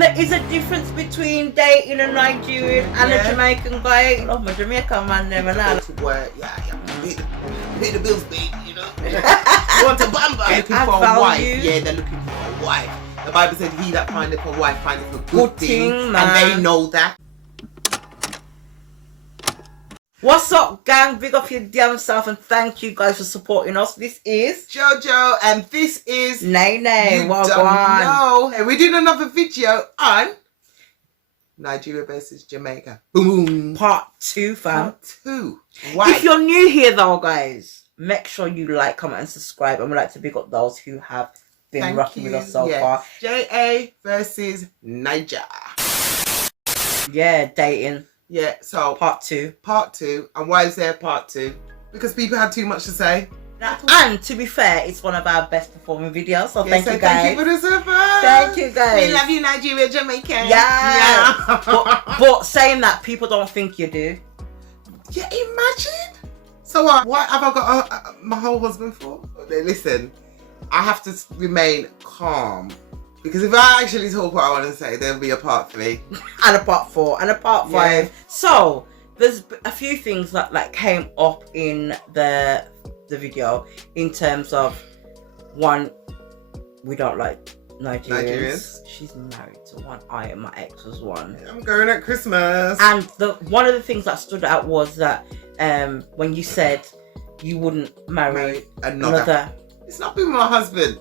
And there is a difference between dating a Nigerian and a Jamaican guy. I love my Jamaican man never now. To work, pay the bills, babe, you know. You want a bamba? They're looking for a wife. Yeah, they're looking for a wife. The Bible said, he that findeth a wife findeth a good thing, man. And they know that. What's up, gang? Big up your damn self, and thank you guys for supporting us. This is Jojo, and this is Nay. Well, no, and we're doing another video on Nigeria versus Jamaica. Boom. Part 2, fam. Part 2. Why? If you're new here, though, guys, make sure you like, comment, and subscribe. And we'd like to big up those who have been rocking with us so far. JA versus Niger. Yeah, dating. Yeah, so part 2. Part 2. And why is there part 2? Because people had too much to say. And to be fair, it's one of our best performing videos. So thank you guys. Thank you for the support. Thank you guys. We love you, Nigeria, Jamaican. Yeah. but saying that, people don't think you do. Yeah, imagine. So what have I got my whole husband for? Listen, I have to remain calm. Because if I actually talk what I want to say, there'll be a part 3. And a part 4. And a part 5. So, there's a few things that came up in the video. In terms of, one, we don't like Nigerians. She's married to one. My ex was one. I'm going at Christmas. And one of the things that stood out was that when you said you wouldn't marry another. It's not been my husband.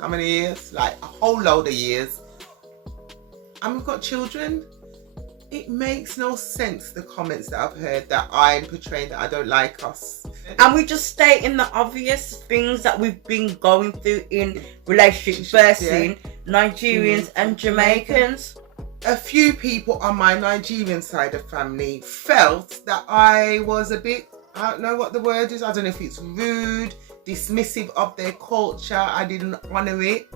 How many years? Like a whole load of years. And we've got children. It makes no sense, the comments that I've heard, that I'm portraying that I don't like us. And we just stating the obvious things that we've been going through in relationship versus Nigerians and Jamaicans. A few people on my Nigerian side of family felt that I was a bit, I don't know what the word is, I don't know if it's rude, dismissive of their culture. I didn't honour it.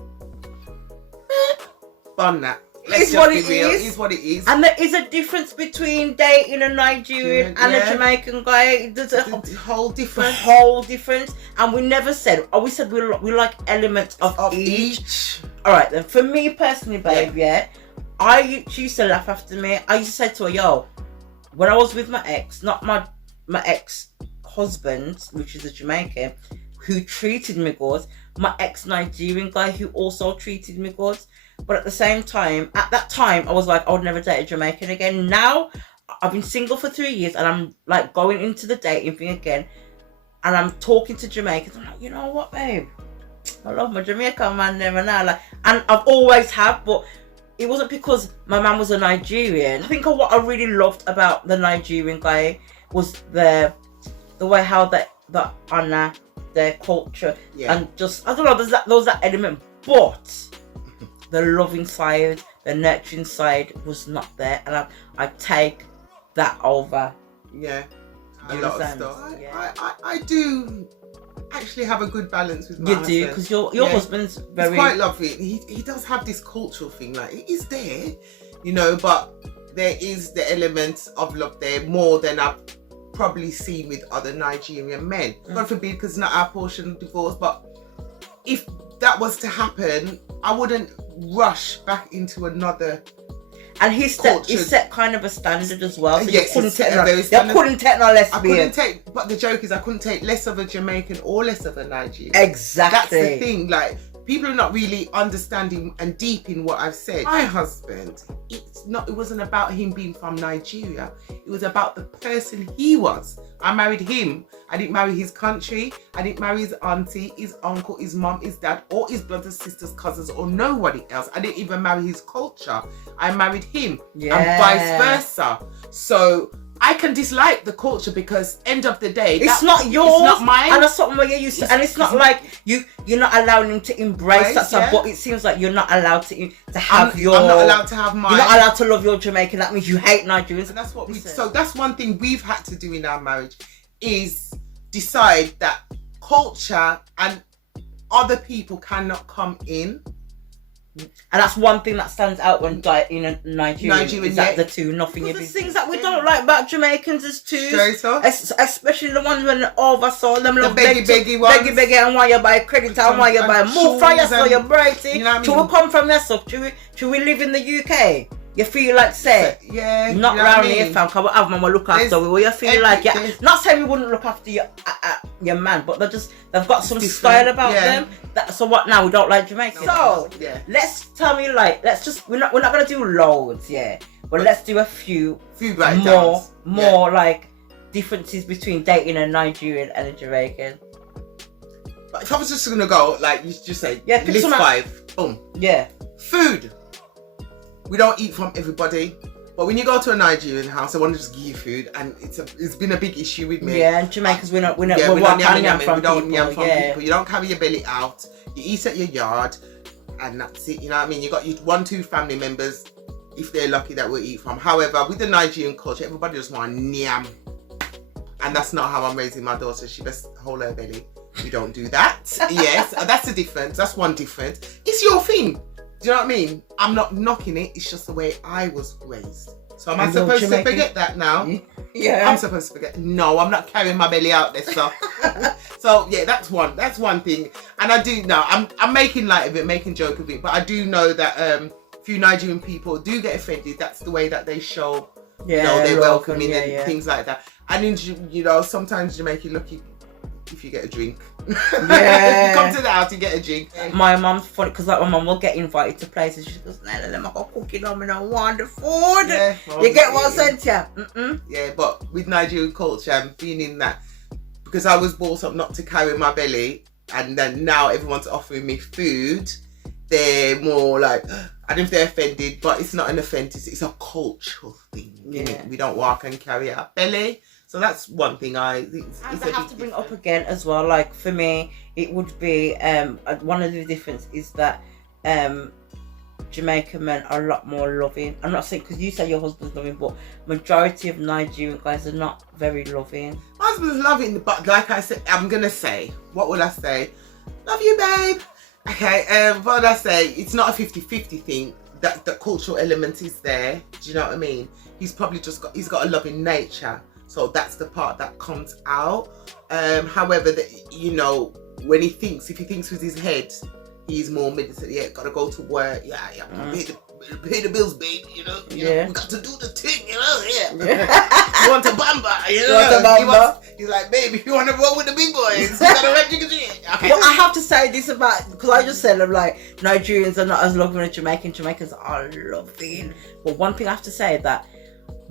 Bun that. It's what it is. It is what it is. And there is a difference between dating a Nigerian and a Jamaican guy. There's a whole difference. Whole difference. And we never said, we said we like elements of each. Alright then, for me personally, babe, she used to laugh after me. I used to say to her, yo, when I was with my ex, not my ex-husband, which is a Jamaican, who treated me good, my ex-Nigerian guy who also treated me good. But at the same time, at that time, I was like, I would never date a Jamaican again. Now, I've been single for 3 years and I'm like going into the dating thing again. And I'm talking to Jamaicans. I'm like, you know what, babe? I love my Jamaican man never now. Like, and I've always have, but it wasn't because my man was a Nigerian. I think what I really loved about the Nigerian guy was the way how they honor their culture. And just, I don't know, there's that element. But the loving side, the nurturing side was not there, and I take that over. Yeah, a lot of stuff. I do actually have a good balance with my husband. You do, because your husband's very... He's quite lovely. He does have this cultural thing, like, it is there, you know, but there is the element of love there more than I've probably seen with other Nigerian men. God forbid, because it's not our portion of divorce, but if that was to happen, I wouldn't rush back into another. And he set kind of a standard as well. So yes, you couldn't take no lesbian. But the joke is, I couldn't take less of a Jamaican or less of a Nigerian. Exactly. That's the thing. Like, people are not really understanding and deep in what I've said. My husband, it wasn't about him being from Nigeria. It was about the person he was. I married him. I didn't marry his country. I didn't marry his auntie, his uncle, his mum, his dad, or his brothers, sisters, cousins, or nobody else. I didn't even marry his culture. I married him, and vice versa. So I can dislike the culture because end of the day, it's not yours, it's not mine, and that's something where you're used to. And it's not like you're not allowing him to embrace that stuff. But it seems like you're not allowed to have I'm not allowed to have mine. You're not allowed to love your Jamaican. That means you hate Nigerians. And that's what so that's one thing we've had to do in our marriage, is decide that culture and other people cannot come in And that's one thing that stands out when in Nigeria is that the two, nothing. There's things that we don't like about Jamaicans is too. Especially the ones when oversaw them love beggy ones. Beggy and why you buy credit and why you buy move from your so you're bright. You know what I mean? Should we come from your stuff? Should we live in the UK? You feel like say, not round here, fam. Cause we have mama look after we. You feel like, not saying we wouldn't look after your man, but they've got some style about them. So what now? We don't like Jamaica. So let's we're not gonna do loads, but let's do a few more like differences between dating a Nigerian and a Jamaican. But if I was just gonna go, like you just say, list 5, boom. Yeah. Food. We don't eat from everybody, but when you go to a Nigerian house, they want to just give you food, and it's been a big issue with me. Yeah, and Jamaicans we don't yam from people. You don't carry your belly out. You eat at your yard, and that's it. You know what I mean? You got your 1-2 family members, if they're lucky, that will eat from. However, with the Nigerian culture, everybody just want yam, and that's not how I'm raising my daughter. She best hold her belly. We don't do that. Yes, that's a difference. That's one difference. It's your thing. Do you know what I mean? I'm not knocking it. It's just the way I was raised. So am I supposed to forget that now? Yeah. I'm supposed to forget. No, I'm not carrying my belly out there, so. So yeah, that's one thing. And I do know I'm making light of it, making joke of it, but I do know that a few Nigerian people do get offended. That's the way that they show, they're welcoming and things like that. And in, sometimes Jamaica lucky if you get a drink. Yeah. You come to the house, you get a drink. My mum's funny because like my mum will get invited to places. She goes, "Nah, let me go cooking on me. I want the food." Yeah, you get what I sent you. Yeah, but with Nigerian culture, I'm feeling that because I was brought up not to carry my belly, and then now everyone's offering me food. They're more like, I don't know if they're offended, but it's not an offense. It's a cultural thing. Yeah, we don't walk and carry our belly. So that's one thing I think. I have to bring up again as well. Like for me, it would be one of the difference is that Jamaican men are a lot more loving. I'm not saying because you say your husband's loving, but majority of Nigerian guys are not very loving. My husband's loving, but like I said, I'm gonna say, what will I say? Love you, babe. Okay, what would I say? It's not a 50-50 thing. That the cultural element is there. Do you know what I mean? He's probably he's got a loving nature. So that's the part that comes out. However, when if he thinks with his head, he's more militant. Yeah, gotta go to work. Yeah, pay the bills, babe. You know, we got to do the thing. You want a bamba? He's like, babe, if you want to roll with the big boys, you gotta rap your shit. Okay. Well, I have to say this because I just said I'm like Nigerians are not as loving as Jamaicans are loving. But one thing I have to say that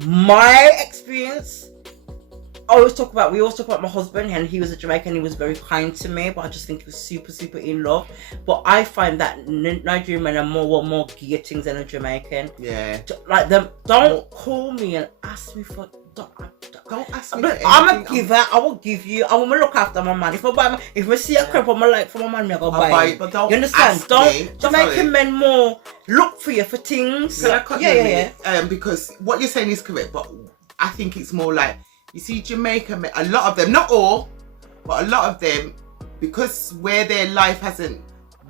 my experience. We always talk about my husband, and he was a Jamaican. He was very kind to me, but I just think he was super, super in love. But I find that Nigerian men are more gettings than a Jamaican. Yeah. Like them, don't call me and ask me for. Don't ask me for anything. I'm a giver. I will give you. I will look after my man. If I see a crap on my like for my man, I go buy it. But don't you understand? Don't Jamaican men more look for you for things. Because what you're saying is correct, but I think it's more like. You see, Jamaican men, a lot of them, not all, but a lot of them, because where their life hasn't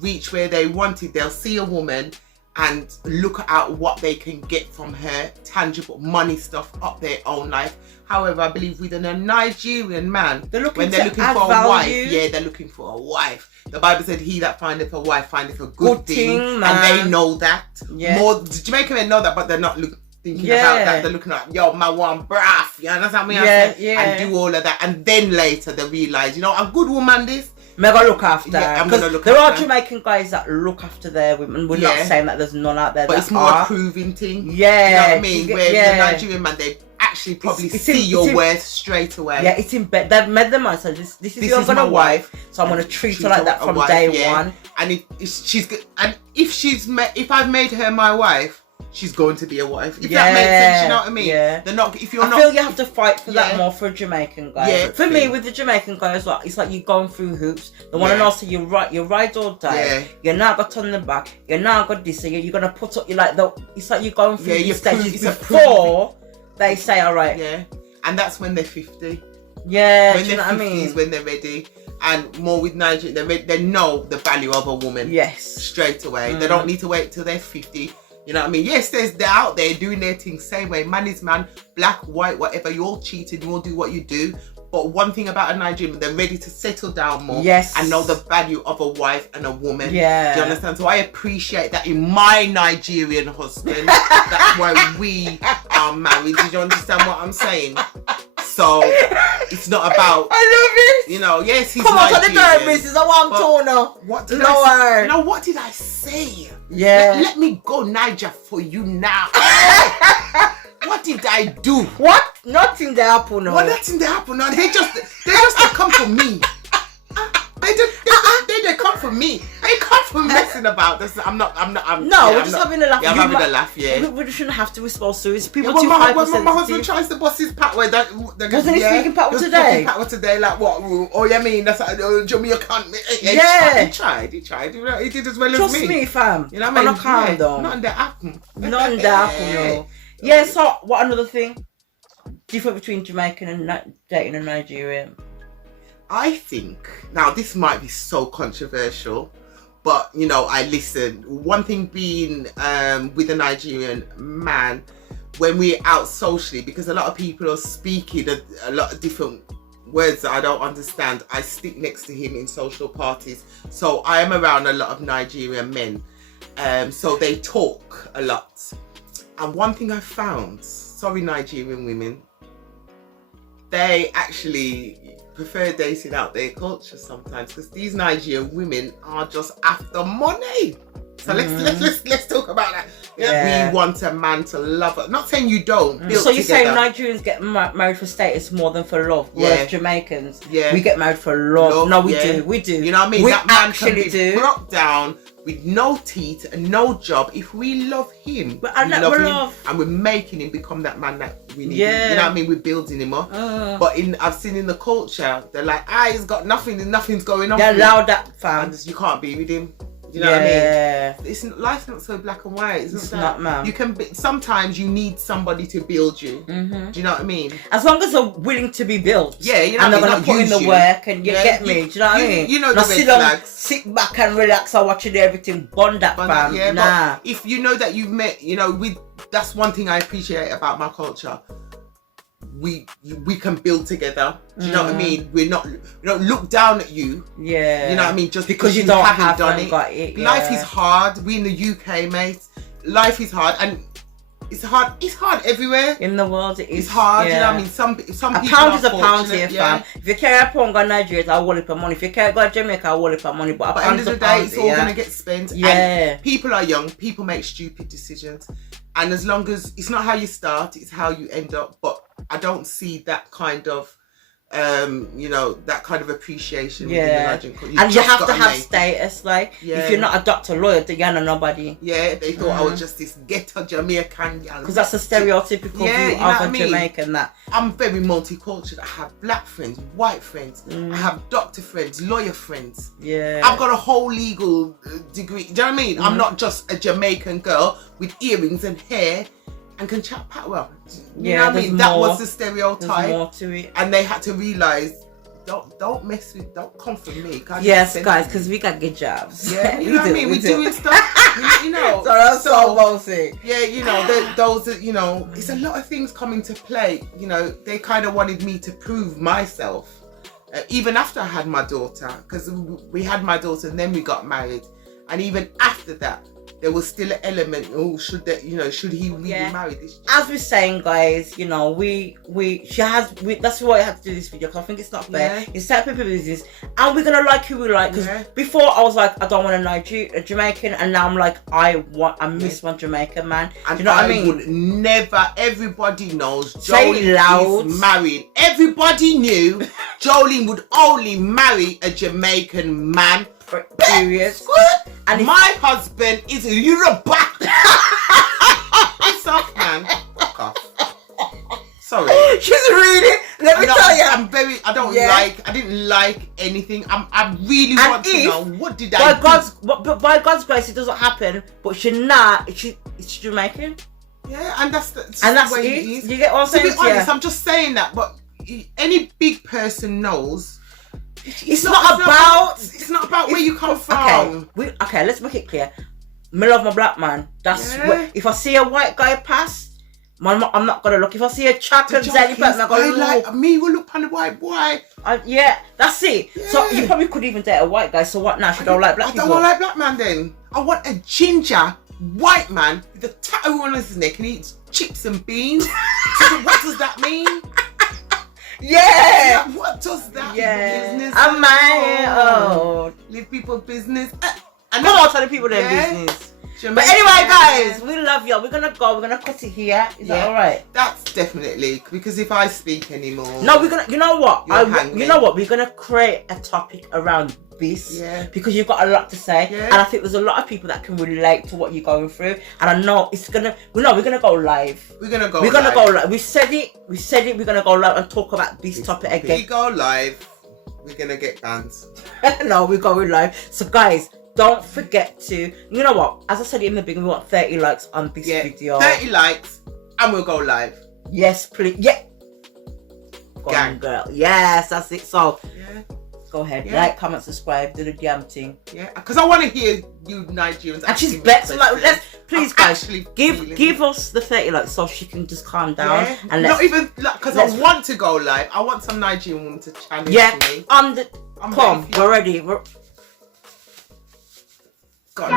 reached where they wanted, they'll see a woman and look at what they can get from her, tangible money stuff up their own life. However, I believe with a Nigerian man, when they're looking for a wife, they're looking for a wife. The Bible said, "He that findeth a wife findeth a good thing," and they know that. Yeah. More the Jamaican men know that, but they're not thinking about that. They're looking at, yo, my one braff, you understand me? And do all of that, and then later they realise, a good woman this. I'm gonna look after. Yeah, I'm gonna look there after. are Jamaican guys that look after their women. We're not saying that there's none out there, but it's more a proving thing. Yeah, you know what I mean. Where the Nigerian man, they actually probably see your worth straight away. Yeah, it's in bed. They've made them mind. So this is your gonna wife. So I'm gonna treat her like that from day one. And if I've made her my wife, she's going to be a wife. If that makes sense, you know what I mean? Yeah. They're not. If you're I feel you have to fight for that more for a Jamaican guy. Yeah, for me, with the Jamaican guy as well, it's like you're going through hoops. They want to know, so you ride or die. Yeah. You're now got on the back. You're now got this. So you're gonna put up. It's like you're going through these stages before they say, all right. Yeah. And that's when they're 50. Yeah. When do you know what I mean? When they're ready. and more with Nigerian, they know the value of a woman. Yes. Straight away. They don't need to wait till they're 50. You know what I mean? Yes, they're out there doing their thing same way. Man is man, black, white, whatever. You all cheated. You all do what you do. But one thing about a Nigerian, they're ready to settle down more. Yes. And know the value of a wife and a woman. Yeah. Do you understand? So I appreciate that in my Nigerian husband. That's why we are married. Do you understand what I'm saying? So it's not about. I love it. You know, yes, he's Come on, Nigerian. the third missus. I want to know. What did Lord. I say? You know, what did I say? Yeah. Let me go, Niger, for you now. What did I do? What? Nothing that happened. No. What? Nothing that happened. No, they just come for me. They come for me. They come for messing about. I'm not. No, we're just having a laugh. Yeah, I'm having a laugh. Yeah. We shouldn't have to respond to it. People Yeah, too when my hypersensitive. husband tries to bust his patway, Wasn't he speaking patway today? Patway today, like what? Oh, yeah, I mean that's Jamaican. Yeah. He tried. He did as well as Trust me. me, fam. You know what I mean? I'm calm though. Not in the apple. Not in the apple, no. Yeah. So, what another thing? Different between Jamaican and dating a Nigerian. I think now this might be so controversial, but you know, I listen. One thing being with a Nigerian man, when we're out socially, because a lot of people are speaking a lot of different words that I don't understand. I stick next to him in social parties, so I am around a lot of Nigerian men. So they talk a lot, and one thing I found, sorry Nigerian women, they actually prefer dating out their culture sometimes, because these Nigerian women are just after money. So let's talk about that. Yeah. We want a man to love us. Not saying you don't. So you're saying Nigerians get married for status more than for love? Whereas Jamaicans, we get married for love. No, we do. You know what I mean? We that man actually can be brought down with no teeth and no job. If we love him, but we love him, and we're making him become that man that we need. Yeah. You know what I mean? We're building him up. But I've seen in the culture, they're like, he's got nothing and nothing's going on. They allow that, fam. And you can't be with him. You know what I mean? Life's not so black and white. It's not, man. You can be, sometimes you need somebody to build you. Do you know what I mean? As long as they're willing to be built. Yeah, you know and what they're I mean? Gonna put in the work, and you get me. Do you know what I mean? You know the red flags. Sit back and relax and watching everything. Bond that, fam. Yeah, nah. But if you know that you've met, you know, that's one thing I appreciate about my culture. We can build together. Do you know what I mean? We don't look down at you. Yeah. You know what I mean? Just because you haven't done it. Got it. Life is hard. We in the UK, mate. Life is hard, and it's hard. It's hard everywhere in the world. It's hard. You know what I mean? Some a people pound are is a pound here, yeah. fam. If you carry a pound go Nigeria, I'll wallet for money. If you carry go Jamaica, I'll wallet for money. But at the end of the day, it's all gonna get spent. Yeah. And people are young. People make stupid decisions, and as long as it's not how you start, it's how you end up. But I don't see that kind of that kind of appreciation within the Nigerian culture. And you have to have status, like if you're not a doctor, lawyer, then you're not nobody. Yeah, they thought I was just this ghetto Jamaican girl. Because that's a stereotypical view of a Jamaican. That I'm very multicultural. I have black friends, white friends, I have doctor friends, lawyer friends. Yeah, I've got a whole legal degree. Do you know what I mean? I'm not just a Jamaican girl with earrings and hair and can chat well. You know what I mean? That was the stereotype. There's more to it. And they had to realise, don't come for me. Yes, guys, because we got good jobs. Yeah, you know what I mean? We're doing stuff, you know. So that's so bossy. Yeah, you know, those, you know, it's a lot of things coming to play. You know, they kind of wanted me to prove myself. Even after I had my daughter, because we had my daughter and then we got married. And even after that, there was still an element. Oh, should he really marry this? As we're saying, guys, you know, that's why I had to do this video, because I think it's not fair. It's type of business, and we're gonna like who we like. Because before I was like, I don't want a Jamaican, and now I'm like, I miss one Jamaican man. And do you know what I mean? Would never. Everybody knows Jolene is married. Everybody knew Jolene would only marry a Jamaican man. Period. And my husband is a Yoruba. It's off, man. Fuck off. Sorry. She's really. Let me tell you. I didn't like anything. I really want to know, what did I do? By God's grace, it doesn't happen. But it's Jamaican. Yeah, and that's the way it. it is. You get what I'm saying? To be honest, I'm just saying that. But any big person knows It's not about where you come from. Okay, let's make it clear. Me love my black man. That's what, if I see a white guy pass, I'm not gonna look. If I see a chat and Zeddy person, I'm gonna look. Like me will look on the white boy. Yeah, that's it. Yeah. So you probably could even date a white guy. So what now? She don't like black people. I don't like black man then. I want a ginger white man with a tattoo on his neck and he eats chips and beans. So what does that mean? Yeah. What does that mean? Business. I'm my Live people's business. I'm not telling people their business. Jamaican. But anyway, guys, we love y'all. We're gonna go. We're gonna cut it here. Is that all right? That's definitely, because if I speak anymore, no, we're gonna. You know what? You know what? We're gonna create a topic around this. Because you've got a lot to say, and I think there's a lot of people that can relate to what you're going through. And I know it's gonna. We're gonna go live. We're gonna go live. We said it. We're gonna go live and talk about this topic again. We go live. We're gonna get banned. No, we're going live. So, guys. Don't forget to, you know what, as I said in the beginning, we want 30 likes on this video. 30 likes and we'll go live. Yes, please. Yeah. Go Gang. on, girl. Yes, that's it. So, go ahead. Like, comment, subscribe, do the damn thing. Yeah, because I want to hear you Nigerians. And she's better. Like, please, guys, give us the 30 likes so she can just calm down. Yeah. And not even, because I want to go live. I want some Nigerian woman to challenge me. Come, we're ready. God.